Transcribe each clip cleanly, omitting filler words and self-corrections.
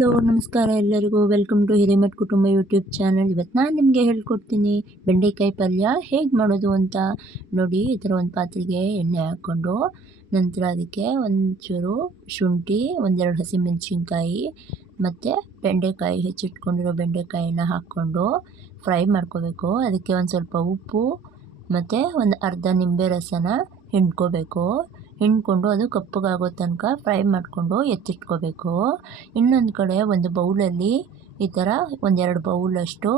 Hello ನಮಸ್ಕಾರ ಎಲ್ಲರಿಗೂ. Welcome to Hiremath ಕುಟುಂಬ ಯೂಟ್ಯೂಬ್ ಚಾನಲ್. ಇವತ್ತು ನಾನು ನಿಮಗೆ ಹೇಳ್ಕೊಡ್ತೀನಿ ಬೆಂಡೆಕಾಯಿ ಪಲ್ಯ ಹೇಗೆ ಮಾಡೋದು ಅಂತ. ನೋಡಿ, ಈ ಥರ ಒಂದು ಪಾತ್ರೆಗೆ ಎಣ್ಣೆ ಹಾಕ್ಕೊಂಡು ನಂತರ ಅದಕ್ಕೆ ಒಂಚೂರು ಶುಂಠಿ, ಒಂದೆರಡು ಹಸಿಮೆಣಸಿನ್ಕಾಯಿ ಮತ್ತು ಬೆಂಡೆಕಾಯಿ ಹೆಚ್ಚಿಟ್ಕೊಂಡಿರೋ ಬೆಂಡೆಕಾಯಿನ ಹಾಕ್ಕೊಂಡು ಫ್ರೈ ಮಾಡ್ಕೋಬೇಕು. ಅದಕ್ಕೆ ಒಂದು ಸ್ವಲ್ಪ ಉಪ್ಪು ಮತ್ತು ಒಂದು ಅರ್ಧ ನಿಂಬೆ ರಸನ ಹಿಂಡ್ಕೋಬೇಕು. ಹಿಂಡ್ಕೊಂಡು ಅದು ಕಪ್ಪಗಾಗೋ ತನಕ ಫ್ರೈ ಮಾಡಿಕೊಂಡು ಎತ್ತಿಟ್ಕೋಬೇಕು. ಇನ್ನೊಂದು ಕಡೆ ಒಂದು ಬೌಲಲ್ಲಿ ಈ ಥರ ಒಂದೆರಡು ಬೌಲಷ್ಟು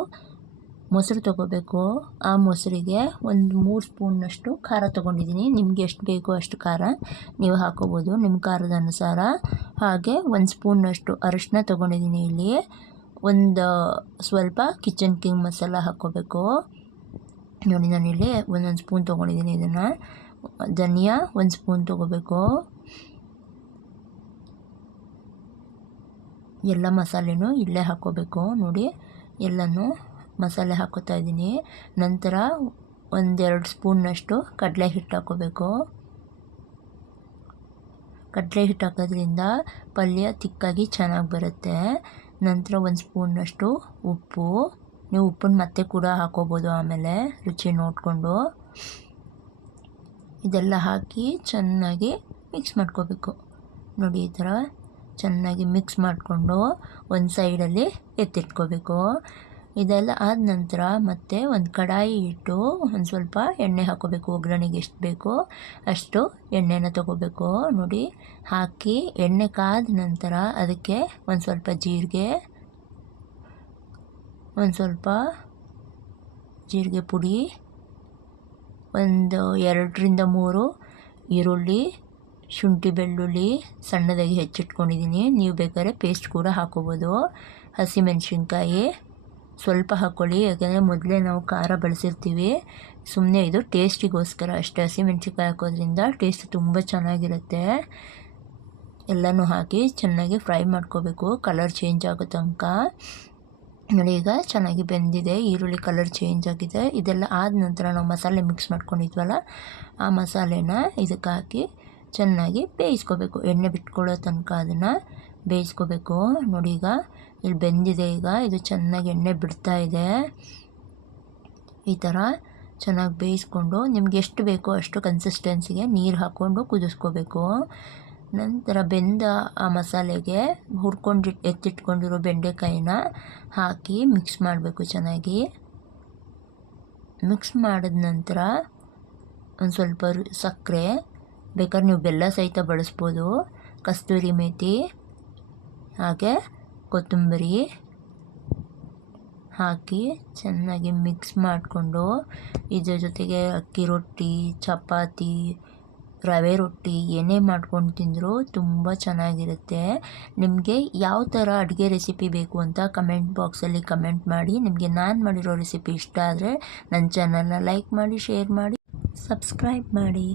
ಮೊಸರು ತೊಗೋಬೇಕು. ಆ ಮೊಸರಿಗೆ ಒಂದು 3 ಸ್ಪೂನ್ನಷ್ಟು ಖಾರ ತೊಗೊಂಡಿದ್ದೀನಿ. ನಿಮಗೆ ಎಷ್ಟು ಬೇಕೋ ಅಷ್ಟು ಖಾರ ನೀವು ಹಾಕೋಬೋದು, ನಿಮ್ಮ ಖಾರದ ಅನುಸಾರ. ಹಾಗೆ 1 ಸ್ಪೂನ್ನಷ್ಟು ಅರಿಶಿನ ತೊಗೊಂಡಿದ್ದೀನಿ. ಇಲ್ಲಿ ಒಂದು ಸ್ವಲ್ಪ ಕಿಚನ್ ಕಿಂಗ್ ಮಸಾಲ ಹಾಕ್ಕೋಬೇಕು. ನೋಡಿ, ನಾನಿಲ್ಲಿ ಒಂದೊಂದು ಸ್ಪೂನ್ ತೊಗೊಂಡಿದ್ದೀನಿ. ಇದನ್ನು ಧನಿಯಾ 1 ಸ್ಪೂನ್ ತೊಗೋಬೇಕು. ಎಲ್ಲ ಮಸಾಲೆನೂ ಇಲ್ಲೇ ಹಾಕ್ಕೋಬೇಕು. ನೋಡಿ, ಎಲ್ಲನೂ ಮಸಾಲೆ ಹಾಕ್ಕೋತಾ ಇದ್ದೀನಿ. ನಂತರ 1-2 ಸ್ಪೂನ್ನಷ್ಟು ಕಡಲೆ ಹಿಟ್ಟು ಹಾಕ್ಕೋಬೇಕು. ಕಡಲೆ ಹಿಟ್ಟು ಹಾಕೋದ್ರಿಂದ ಪಲ್ಯ ತಿಕ್ಕಾಗಿ ಚೆನ್ನಾಗಿ ಬರುತ್ತೆ. ನಂತರ 1 ಸ್ಪೂನ್ನಷ್ಟು ಉಪ್ಪು. ನೀವು ಉಪ್ಪನ್ನು ಮತ್ತೆ ಕೂಡ ಹಾಕ್ಕೋಬೋದು ಆಮೇಲೆ ರುಚಿ ನೋಡಿಕೊಂಡು. ಇದೆಲ್ಲ ಹಾಕಿ ಚೆನ್ನಾಗಿ ಮಿಕ್ಸ್ ಮಾಡ್ಕೋಬೇಕು. ನೋಡಿ, ಈ ಥರ ಚೆನ್ನಾಗಿ ಮಿಕ್ಸ್ ಮಾಡಿಕೊಂಡು ಒಂದು ಸೈಡಲ್ಲಿ ಎತ್ತಿಟ್ಕೋಬೇಕು. ಇದೆಲ್ಲ ಆದ ನಂತರ ಮತ್ತೆ ಒಂದು ಕಡಾಯಿ ಇಟ್ಟು ಒಂದು ಸ್ವಲ್ಪ ಎಣ್ಣೆ ಹಾಕ್ಕೋಬೇಕು. ಒಗ್ಗರಣೆಗೆ ಎಷ್ಟು ಬೇಕೋ ಅಷ್ಟು ಎಣ್ಣೆನ ತೊಗೋಬೇಕು. ನೋಡಿ, ಹಾಕಿ ಎಣ್ಣೆ ಕಾದ ನಂತರ ಅದಕ್ಕೆ ಒಂದು ಸ್ವಲ್ಪ ಜೀರಿಗೆ, ಒಂದು ಸ್ವಲ್ಪ ಜೀರಿಗೆ ಪುಡಿ, ಒಂದು 2-3 ಈರುಳ್ಳಿ, ಶುಂಠಿ ಬೆಳ್ಳುಳ್ಳಿ ಸಣ್ಣದಾಗಿ ಹೆಚ್ಚಿಟ್ಕೊಂಡಿದ್ದೀನಿ. ನೀವು ಬೇಕಾದ್ರೆ ಪೇಸ್ಟ್ ಕೂಡ ಹಾಕ್ಕೋಬೋದು. ಹಸಿಮೆಣಸಿನ್ಕಾಯಿ ಸ್ವಲ್ಪ ಹಾಕ್ಕೊಳ್ಳಿ, ಯಾಕೆಂದರೆ ಮೊದಲೇ ನಾವು ಖಾರ ಬಳಸಿರ್ತೀವಿ. ಸುಮ್ಮನೆ ಇದು ಟೇಸ್ಟಿಗೋಸ್ಕರ ಅಷ್ಟೇ. ಹಸಿಮೆಣಸಿನ್ಕಾಯಿ ಹಾಕೋದ್ರಿಂದ ಟೇಸ್ಟ್ ತುಂಬ ಚೆನ್ನಾಗಿರುತ್ತೆ. ಎಲ್ಲನೂ ಹಾಕಿ ಚೆನ್ನಾಗಿ ಫ್ರೈ ಮಾಡ್ಕೋಬೇಕು, ಕಲರ್ ಚೇಂಜ್ ಆಗೋ ತನಕ. ನೋಡಿ, ಈಗ ಚೆನ್ನಾಗಿ ಬೆಂದಿದೆ, ಈರುಳ್ಳಿ ಕಲರ್ ಚೇಂಜ್ ಆಗಿದೆ. ಇದೆಲ್ಲ ಆದ ನಂತರ ನಾವು ಮಸಾಲೆ ಮಿಕ್ಸ್ ಮಾಡ್ಕೊಂಡಿದ್ವಲ್ಲ, ಆ ಮಸಾಲೆನ ಇದಕ್ಕೆ ಹಾಕಿ ಚೆನ್ನಾಗಿ ಬೇಯಿಸ್ಕೋಬೇಕು. ಎಣ್ಣೆ ಬಿಟ್ಕೊಳ್ಳೋ ತನಕ ಅದನ್ನು ಬೇಯಿಸ್ಕೋಬೇಕು. ನೋಡಿ, ಈಗ ಇಲ್ಲಿ ಬೆಂದಿದೆ. ಈಗ ಇದು ಚೆನ್ನಾಗಿ ಎಣ್ಣೆ ಬಿಡ್ತಾ ಇದೆ. ಈ ಥರ ಚೆನ್ನಾಗಿ ಬೇಯಿಸ್ಕೊಂಡು ನಿಮ್ಗೆ ಎಷ್ಟು ಬೇಕೋ ಅಷ್ಟು ಕನ್ಸಿಸ್ಟೆನ್ಸಿಗೆ ನೀರು ಹಾಕ್ಕೊಂಡು ಕುದಿಸ್ಕೋಬೇಕು. ನಂತರ ಬೆಂದ ಆ ಮಸಾಲೆಗೆ ಎತ್ತಿಟ್ಕೊಂಡಿರೋ ಬೆಂಡೆಕಾಯಿನ ಹಾಕಿ ಮಿಕ್ಸ್ ಮಾಡಬೇಕು. ಚೆನ್ನಾಗಿ ಮಿಕ್ಸ್ ಮಾಡಿದ ನಂತರ ಒಂದು ಸ್ವಲ್ಪ ಸಕ್ಕರೆ, ಬೇಕಾದ್ರೆ ನೀವು ಬೆಲ್ಲ ಸಹಿತ ಬಳಸ್ಬೋದು, ಕಸ್ತೂರಿ ಮೇಥಿ ಹಾಗೆ ಕೊತ್ತಂಬರಿ ಹಾಕಿ ಚೆನ್ನಾಗಿ ಮಿಕ್ಸ್ ಮಾಡಿಕೊಂಡು ಇದ್ರ ಜೊತೆಗೆ ಅಕ್ಕಿ ರೊಟ್ಟಿ, ಚಪಾತಿ, ರವೆ ರೊಟ್ಟಿ ಏನೇ ಮಾಡ್ಕೊಂಡು ತಿಂದರೂ ತುಂಬ ಚೆನ್ನಾಗಿರುತ್ತೆ. ನಿಮಗೆ ಯಾವ ಥರ ಅಡುಗೆ ರೆಸಿಪಿ ಬೇಕು ಅಂತ ಕಮೆಂಟ್ ಬಾಕ್ಸಲ್ಲಿ ಕಮೆಂಟ್ ಮಾಡಿ. ನಿಮಗೆ ನಾನು ಮಾಡಿರೋ ರೆಸಿಪಿ ಇಷ್ಟ ಆದರೆ ನನ್ನ ಚಾನಲ್ನ ಲೈಕ್ ಮಾಡಿ, ಶೇರ್ ಮಾಡಿ, ಸಬ್ಸ್ಕ್ರೈಬ್ ಮಾಡಿ.